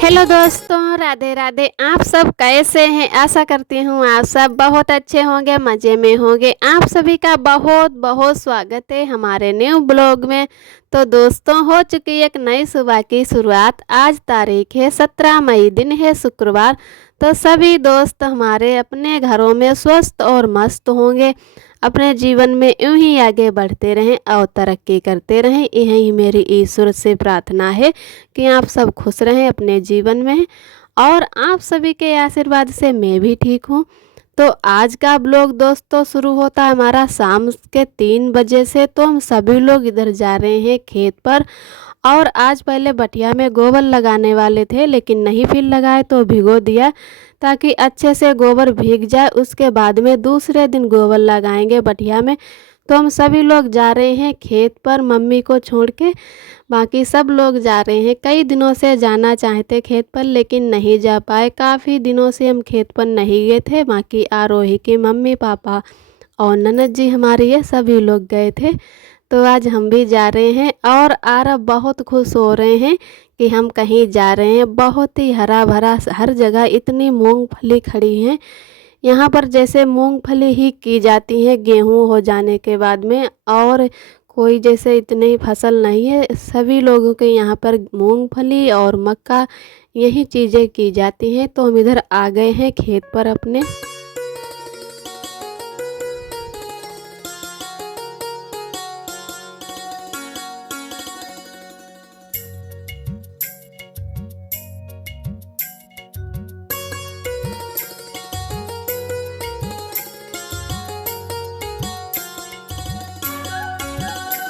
Hello दोस्तों, राधे राधे। आप सब कैसे हैं? आशा करती हूँ आप सब बहुत अच्छे होंगे, मज़े में होंगे। आप सभी का बहुत बहुत स्वागत है हमारे न्यू ब्लॉग में। तो दोस्तों, हो चुकी एक नई सुबह की शुरुआत। आज तारीख है 17 मई, दिन है शुक्रवार। तो सभी दोस्त हमारे अपने घरों में स्वस्थ और मस्त होंगे, अपने जीवन में यूं ही आगे बढ़ते रहें और तरक्की करते रहें। यही मेरी ईश्वर से प्रार्थना है कि आप सब खुश रहें अपने जीवन में, और आप सभी के आशीर्वाद से मैं भी ठीक हूँ। तो आज का ब्लॉग दोस्तों शुरू होता है हमारा शाम के 3 बजे से। तो हम सभी लोग इधर जा रहे हैं खेत पर, और आज पहले बटिया में गोबर लगाने वाले थे लेकिन नहीं फिर लगाए तो भिगो दिया ताकि अच्छे से गोबर भीग जाए। उसके बाद में दूसरे दिन गोबर लगाएंगे बटिया में। तो हम सभी लोग जा रहे हैं खेत पर, मम्मी को छोड़ के बाकी सब लोग जा रहे हैं। कई दिनों से जाना चाहते खेत पर लेकिन नहीं जा पाए। काफ़ी दिनों से हम खेत पर नहीं गए थे। बाकी आरोही की मम्मी पापा और ननद जी हमारी ये सभी लोग गए थे। तो आज हम भी जा रहे हैं, और आरब बहुत खुश हो रहे हैं कि हम कहीं जा रहे हैं। बहुत ही हरा भरा हर जगह इतनी मूंगफली खड़ी है यहाँ पर, जैसे मूंगफली ही की जाती है गेहूं हो जाने के बाद में। और कोई जैसे इतनी फसल नहीं है। सभी लोगों के यहाँ पर मूंगफली और मक्का यही चीज़ें की जाती हैं। तो हम इधर आ गए हैं खेत पर अपने।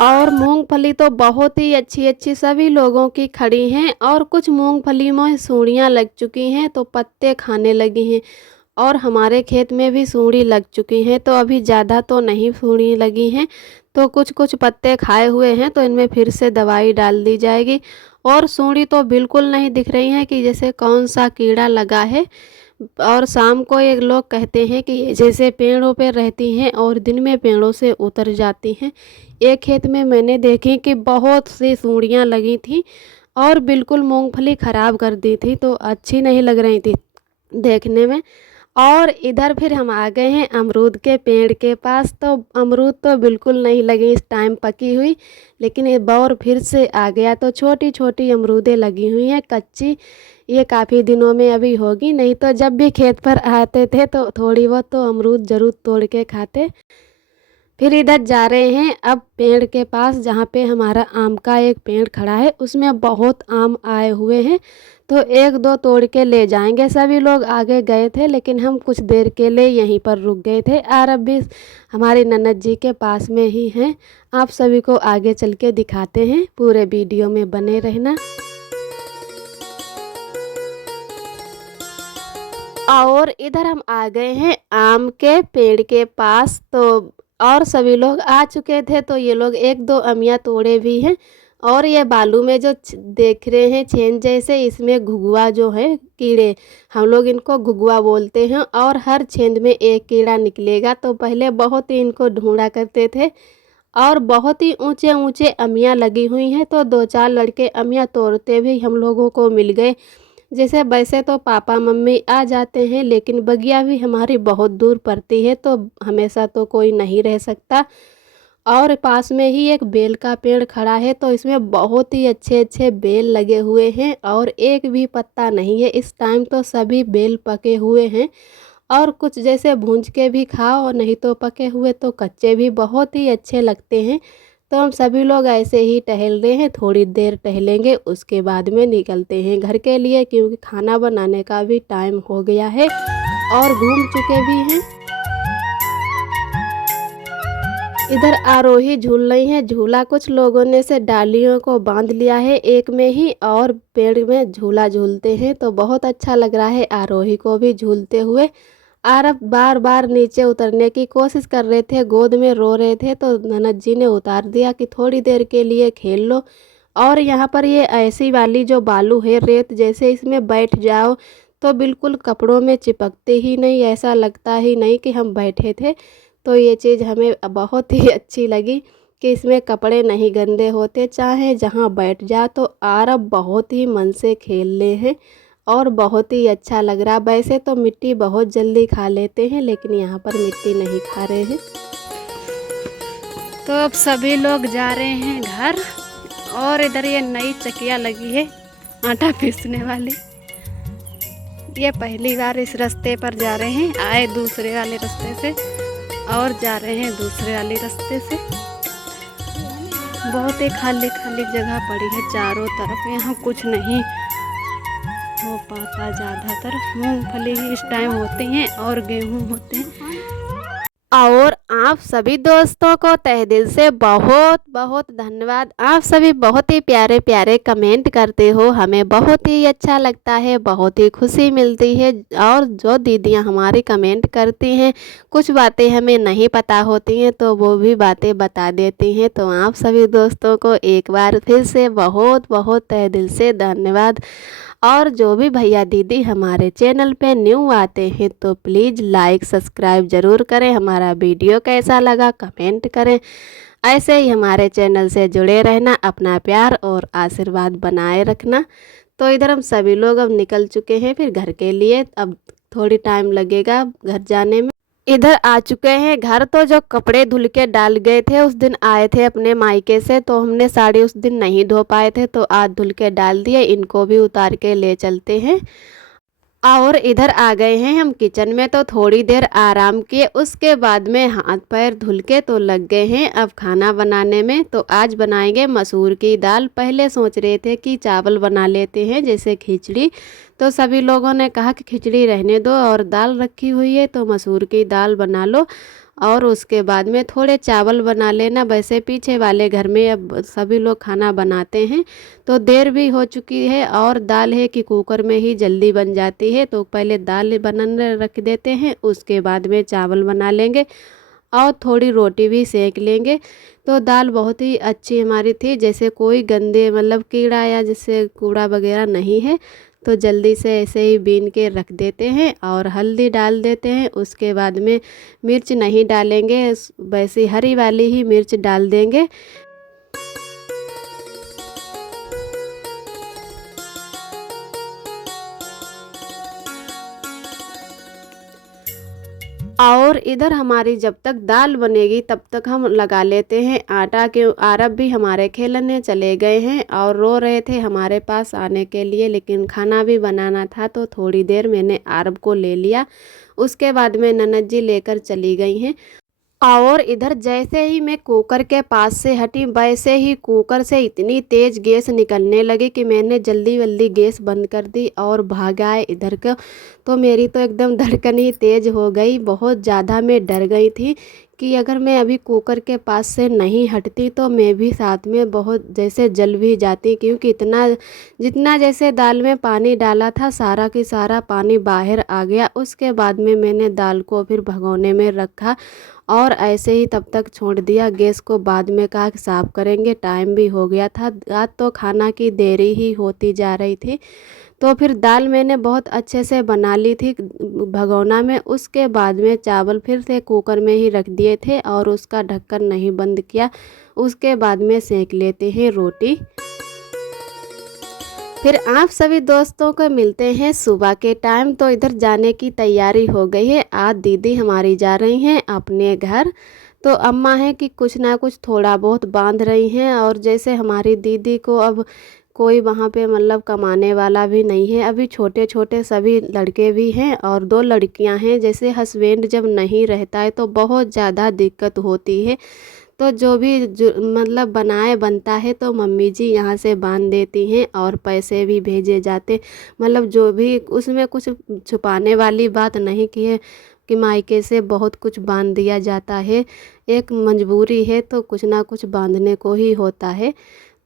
और मूंगफली तो बहुत ही अच्छी अच्छी सभी लोगों की खड़ी हैं, और कुछ मूंगफली में सूढ़ियाँ लग चुकी हैं तो पत्ते खाने लगी हैं। और हमारे खेत में भी सूढ़ी लग चुकी हैं, तो अभी ज़्यादा तो नहीं सूढ़ी लगी हैं, तो कुछ कुछ पत्ते खाए हुए हैं। तो इनमें फिर से दवाई डाल दी जाएगी। और सूढ़ी तो बिल्कुल नहीं दिख रही है कि जैसे कौन सा कीड़ा लगा है। और शाम को एक लोग कहते हैं कि ये जैसे पेड़ों पे रहती हैं और दिन में पेड़ों से उतर जाती हैं। एक खेत में मैंने देखी कि बहुत सी सूढ़ियाँ लगी थी और बिल्कुल मूंगफली ख़राब कर दी थी, तो अच्छी नहीं लग रही थी देखने में। और इधर फिर हम आ गए हैं अमरूद के पेड़ के पास। तो अमरूद तो बिल्कुल नहीं लगी इस टाइम पकी हुई, लेकिन ये बौर फिर से आ गया। तो छोटी छोटी अमरूदें लगी हुई हैं कच्ची। ये काफ़ी दिनों में अभी होगी, नहीं तो जब भी खेत पर आते थे तो थोड़ी बहुत तो अमरूद ज़रूर तोड़ के खाते। फिर इधर जा रहे हैं अब पेड़ के पास, जहाँ पे हमारा आम का एक पेड़ खड़ा है, उसमें बहुत आम आए हुए हैं। तो एक दो तोड़ के ले जाएंगे। सभी लोग आगे गए थे लेकिन हम कुछ देर के लिए यहीं पर रुक गए थे। आरब भी हमारी ननद जी के पास में ही हैं। आप सभी को आगे चल के दिखाते हैं, पूरे वीडियो में बने रहना। और इधर हम आ गए हैं आम के पेड़ के पास। तो और सभी लोग आ चुके थे, तो ये लोग एक दो अमियाँ तोड़े भी हैं। और ये बालू में जो देख रहे हैं छेन जैसे, इसमें घुघुआ जो है कीड़े, हम लोग इनको घुघुआ बोलते हैं। और हर छेंद में एक कीड़ा निकलेगा। तो पहले बहुत ही इनको ढूंढा करते थे, और बहुत ही ऊंचे ऊंचे अमियाँ लगी हुई हैं। तो दो चार लड़के अमियाँ तोड़ते भी हम लोगों को मिल गए। जैसे वैसे तो पापा मम्मी आ जाते हैं, लेकिन बगिया भी हमारी बहुत दूर पड़ती है, तो हमेशा तो कोई नहीं रह सकता। और पास में ही एक बेल का पेड़ खड़ा है, तो इसमें बहुत ही अच्छे अच्छे बेल लगे हुए हैं और एक भी पत्ता नहीं है इस टाइम। तो सभी बेल पके हुए हैं, और कुछ जैसे भूंज के भी खाओ, और नहीं तो पके हुए तो कच्चे भी बहुत ही अच्छे लगते हैं। तो हम सभी लोग ऐसे ही टहल रहे हैं, थोड़ी देर टहलेंगे उसके बाद में निकलते हैं घर के लिए, क्योंकि खाना बनाने का भी टाइम हो गया है और घूम चुके भी हैं। इधर आरोही झूल रही हैं झूला। कुछ लोगों ने से डालियों को बांध लिया है एक में ही, और पेड़ में झूला झूलते हैं। तो बहुत अच्छा लग रहा है आरोही को भी झूलते हुए। आरब बार बार नीचे उतरने की कोशिश कर रहे थे, गोद में रो रहे थे, तो ननद जी ने उतार दिया कि थोड़ी देर के लिए खेल लो। और यहाँ पर ये ऐसी वाली जो बालू है रेत जैसे, इसमें बैठ जाओ तो बिल्कुल कपड़ों में चिपकते ही नहीं, ऐसा लगता ही नहीं कि हम बैठे थे। तो ये चीज़ हमें बहुत ही अच्छी लगी कि इसमें कपड़े नहीं गंदे होते, चाहे जहाँ बैठ जा। तो आरब बहुत ही मन से खेल रहे हैं और बहुत ही अच्छा लग रहा। वैसे तो मिट्टी बहुत जल्दी खा लेते हैं, लेकिन यहाँ पर मिट्टी नहीं खा रहे हैं। तो अब सभी लोग जा रहे हैं घर। और इधर ये नई चकिया लगी है आटा पीसने वाली। ये पहली बार इस रास्ते पर जा रहे हैं, आए दूसरे वाले रास्ते से और जा रहे हैं दूसरे वाले रास्ते से। बहुत ही खाली खाली जगह पड़ी है चारों तरफ, यहाँ कुछ नहीं हो पाता। ज़्यादातर मूंगफली ही इस टाइम होती हैं और गेहूं होते हैं। और आप सभी दोस्तों को तहे दिल से बहुत बहुत धन्यवाद। आप सभी बहुत ही प्यारे प्यारे कमेंट करते हो, हमें बहुत ही अच्छा लगता है, बहुत ही खुशी मिलती है। और जो दीदियां हमारी कमेंट करती हैं, कुछ बातें हमें नहीं पता होती हैं तो वो भी बातें बता देती हैं। तो आप सभी दोस्तों को एक बार फिर से बहुत बहुत तहे दिल से धन्यवाद। और जो भी भैया दीदी हमारे चैनल पे न्यू आते हैं तो प्लीज़ लाइक सब्सक्राइब ज़रूर करें। हमारा वीडियो कैसा लगा कमेंट करें। ऐसे ही हमारे चैनल से जुड़े रहना, अपना प्यार और आशीर्वाद बनाए रखना। तो इधर हम सभी लोग अब निकल चुके हैं फिर घर के लिए। अब थोड़ी टाइम लगेगा घर जाने में। इधर आ चुके हैं घर। तो जो कपड़े धुल के डाल गए थे, उस दिन आए थे अपने मायके से तो हमने साड़ी उस दिन नहीं धो पाए थे, तो आज धुल के डाल दिए। इनको भी उतार के ले चलते हैं। और इधर आ गए हैं हम किचन में। तो थोड़ी देर आराम किए, उसके बाद में हाथ पैर धुल के तो लग गए हैं अब खाना बनाने में। तो आज बनाएंगे मसूर की दाल। पहले सोच रहे थे कि चावल बना लेते हैं जैसे खिचड़ी, तो सभी लोगों ने कहा कि खिचड़ी रहने दो और दाल रखी हुई है तो मसूर की दाल बना लो और उसके बाद में थोड़े चावल बना लेना। वैसे पीछे वाले घर में अब सभी लोग खाना बनाते हैं तो देर भी हो चुकी है और दाल है कि कुकर में ही जल्दी बन जाती है। तो पहले दाल बनाने रख देते हैं, उसके बाद में चावल बना लेंगे और थोड़ी रोटी भी सेक लेंगे। तो दाल बहुत ही अच्छी हमारी थी, जैसे कोई गंदे मतलब कीड़ा या जैसे कूड़ा वगैरह नहीं है। तो जल्दी से ऐसे ही बीन के रख देते हैं और हल्दी डाल देते हैं। उसके बाद में मिर्च नहीं डालेंगे, वैसे हरी वाली ही मिर्च डाल देंगे। और इधर हमारी जब तक दाल बनेगी तब तक हम लगा लेते हैं आटा के। आरब भी हमारे खेलने चले गए हैं और रो रहे थे हमारे पास आने के लिए, लेकिन खाना भी बनाना था तो थोड़ी देर मैंने आरब को ले लिया। उसके बाद में ननद जी लेकर चली गई हैं। और इधर जैसे ही मैं कुकर के पास से हटी, वैसे ही कुकर से इतनी तेज़ गैस निकलने लगी कि मैंने जल्दी जल्दी गैस बंद कर दी और भाग आए इधर का। तो मेरी तो एकदम धड़कन ही तेज़ हो गई, बहुत ज़्यादा मैं डर गई थी कि अगर मैं अभी कुकर के पास से नहीं हटती तो मैं भी साथ में बहुत जैसे जल भी जाती, क्योंकि इतना जितना जैसे दाल में पानी डाला था सारा की सारा पानी बाहर आ गया। उसके बाद में मैंने दाल को फिर भगोने में रखा और ऐसे ही तब तक छोड़ दिया। गैस को बाद में कहा कि साफ़ करेंगे, टाइम भी हो गया था। आज तो खाना की देरी ही होती जा रही थी। तो फिर दाल मैंने बहुत अच्छे से बना ली थी भगोना में। उसके बाद में चावल फिर से कुकर में ही रख दिए थे और उसका ढक्कन नहीं बंद किया। उसके बाद में सेक लेते हैं रोटी। फिर आप सभी दोस्तों को मिलते हैं सुबह के टाइम। तो इधर जाने की तैयारी हो गई है। आज दीदी हमारी जा रही हैं अपने घर। तो अम्मा है कि कुछ ना कुछ थोड़ा बहुत बांध रही हैं। और जैसे हमारी दीदी को अब कोई वहाँ पे मतलब कमाने वाला भी नहीं है, अभी छोटे छोटे सभी लड़के भी हैं और 2 लड़कियां हैं। जैसे हस्बैंड जब नहीं रहता है तो बहुत ज़्यादा दिक्कत होती है। तो जो भी मतलब बनता है तो मम्मी जी यहाँ से बांध देती हैं और पैसे भी भेजे जाते। मतलब जो भी उसमें कुछ छुपाने वाली बात नहीं की है कि मायके से बहुत कुछ बांध दिया जाता है। एक मजबूरी है तो कुछ ना कुछ बांधने को ही होता है।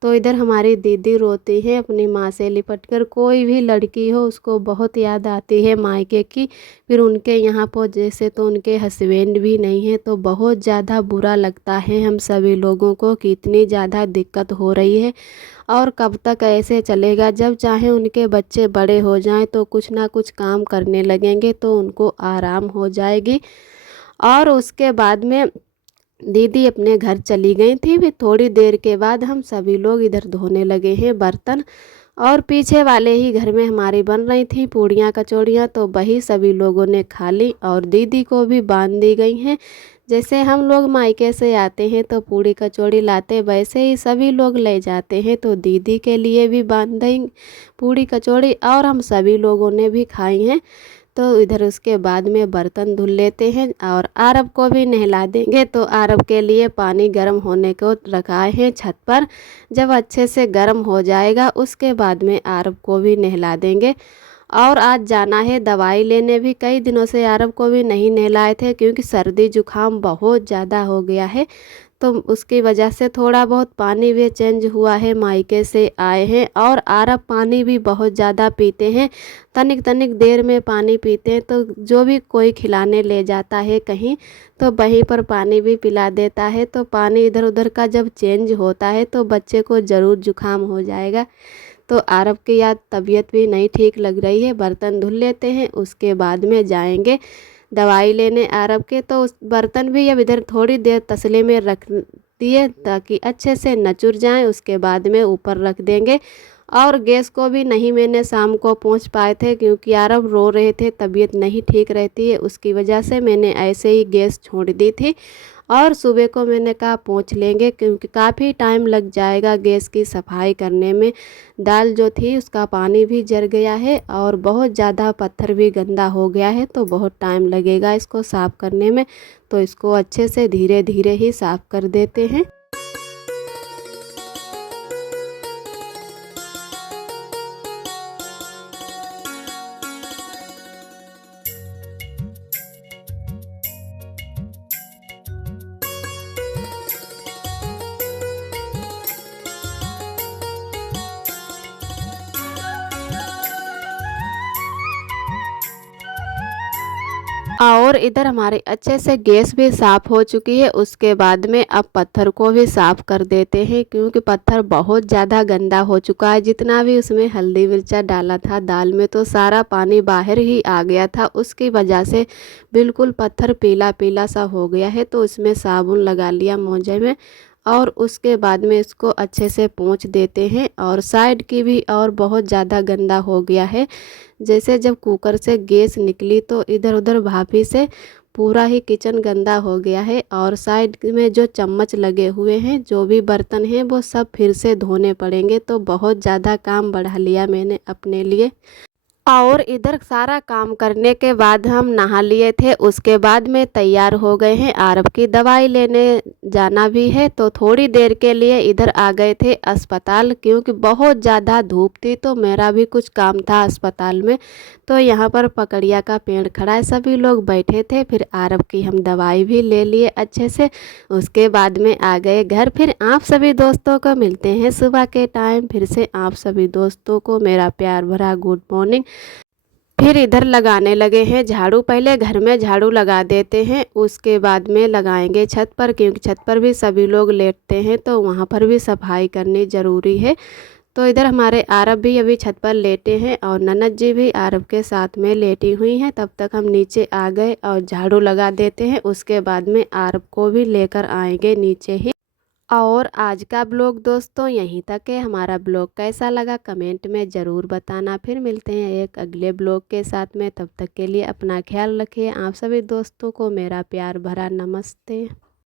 तो इधर हमारी दीदी रोती है अपनी माँ से लिपट कर। कोई भी लड़की हो उसको बहुत याद आती है मायके की। फिर उनके यहाँ पर जैसे तो उनके हस्बैंड भी नहीं है तो बहुत ज़्यादा बुरा लगता है हम सभी लोगों को कि इतनी ज़्यादा दिक्कत हो रही है। और कब तक ऐसे चलेगा? जब चाहे उनके बच्चे बड़े हो जाएं तो कुछ ना कुछ काम करने लगेंगे तो उनको आराम हो जाएगी। और उसके बाद में दीदी अपने घर चली गई थी। फिर थोड़ी देर के बाद हम सभी लोग इधर धोने लगे हैं बर्तन। और पीछे वाले ही घर में हमारी बन रही थी पूड़ियाँ कचौड़ियाँ, तो वही सभी लोगों ने खा ली और दीदी को भी बांध दी गई हैं। जैसे हम लोग मायके से आते हैं तो पूड़ी कचौड़ी लाते, वैसे ही सभी लोग ले जाते हैं, तो दीदी के लिए भी बांध दें पूड़ी कचौड़ी और हम सभी लोगों ने भी खाई हैं। तो इधर उसके बाद में बर्तन धुल लेते हैं और आरब को भी नहला देंगे। तो आरब के लिए पानी गर्म होने को रखाए हैं छत पर। जब अच्छे से गर्म हो जाएगा उसके बाद में आरब को भी नहला देंगे। और आज जाना है दवाई लेने भी। कई दिनों से आरब को भी नहीं नहलाए थे क्योंकि सर्दी जुकाम बहुत ज़्यादा हो गया है, तो उसकी वजह से थोड़ा बहुत पानी भी चेंज हुआ है। मायके से आए हैं और आरब पानी भी बहुत ज़्यादा पीते हैं, तनिक तनिक देर में पानी पीते हैं। तो जो भी कोई खिलाने ले जाता है कहीं तो वहीं पर पानी भी पिला देता है। तो पानी इधर उधर का जब चेंज होता है तो बच्चे को ज़रूर जुकाम हो जाएगा। तो आरब की याद तबीयत भी नहीं ठीक लग रही है। बर्तन धुल लेते हैं, उसके बाद में जाएंगे दवाई लेने आरब के। तो उस बर्तन भी अब इधर थोड़ी देर तसले में रख दिए ताकि अच्छे से नचुर जाएं। उसके बाद में ऊपर रख देंगे। और गैस को भी नहीं मैंने शाम को पहुंच पाए थे क्योंकि आरब रो रहे थे, तबीयत नहीं ठीक रहती है, उसकी वजह से मैंने ऐसे ही गैस छोड़ दी थी। और सुबह को मैंने कहा पहुँच लेंगे क्योंकि काफ़ी टाइम लग जाएगा गैस की सफाई करने में। दाल जो थी उसका पानी भी जल गया है और बहुत ज़्यादा पत्थर भी गंदा हो गया है, तो बहुत टाइम लगेगा इसको साफ़ करने में। तो इसको अच्छे से धीरे धीरे ही साफ़ कर देते हैं। और इधर हमारे अच्छे से गैस भी साफ़ हो चुकी है। उसके बाद में अब पत्थर को भी साफ़ कर देते हैं क्योंकि पत्थर बहुत ज़्यादा गंदा हो चुका है। जितना भी उसमें हल्दी मिर्चा डाला था दाल में तो सारा पानी बाहर ही आ गया था, उसकी वजह से बिल्कुल पत्थर पीला पीला सा हो गया है। तो इसमें साबुन लगा लिया मोजे में और उसके बाद में इसको अच्छे से पोंछ देते हैं। और साइड की भी और बहुत ज़्यादा गंदा हो गया है। जैसे जब कुकर से गैस निकली तो इधर उधर भाभी से पूरा ही किचन गंदा हो गया है। और साइड में जो चम्मच लगे हुए हैं, जो भी बर्तन हैं, वो सब फिर से धोने पड़ेंगे। तो बहुत ज़्यादा काम बढ़ा लिया मैंने अपने लिए। और इधर सारा काम करने के बाद हम नहा लिए थे। उसके बाद में तैयार हो गए हैं, आरब की दवाई लेने जाना भी है। तो थोड़ी देर के लिए इधर आ गए थे अस्पताल क्योंकि बहुत ज़्यादा धूप थी, तो मेरा भी कुछ काम था अस्पताल में। तो यहाँ पर पकड़िया का पेड़ खड़ा है, सभी लोग बैठे थे। फिर आरब की हम दवाई भी ले लिए अच्छे से। उसके बाद में आ गए घर। फिर आप सभी दोस्तों को मिलते हैं सुबह के टाइम। फिर से आप सभी दोस्तों को मेरा प्यार भरा गुड मॉर्निंग। फिर इधर लगाने लगे हैं झाड़ू। पहले घर में झाड़ू लगा देते हैं, उसके बाद में लगाएंगे छत पर क्योंकि छत पर भी सभी लोग लेटते हैं, तो वहाँ पर भी सफाई करनी ज़रूरी है। तो इधर हमारे आरब भी अभी छत पर लेटे हैं और ननद जी भी आरब के साथ में लेटी हुई हैं। तब तक हम नीचे आ गए और झाड़ू लगा देते हैं। उसके बाद में आरब को भी लेकर आएंगे नीचे ही। और आज का ब्लॉग दोस्तों यहीं तक है। हमारा ब्लॉग कैसा लगा कमेंट में ज़रूर बताना। फिर मिलते हैं एक अगले ब्लॉग के साथ में। तब तक के लिए अपना ख्याल रखिए। आप सभी दोस्तों को मेरा प्यार भरा नमस्ते।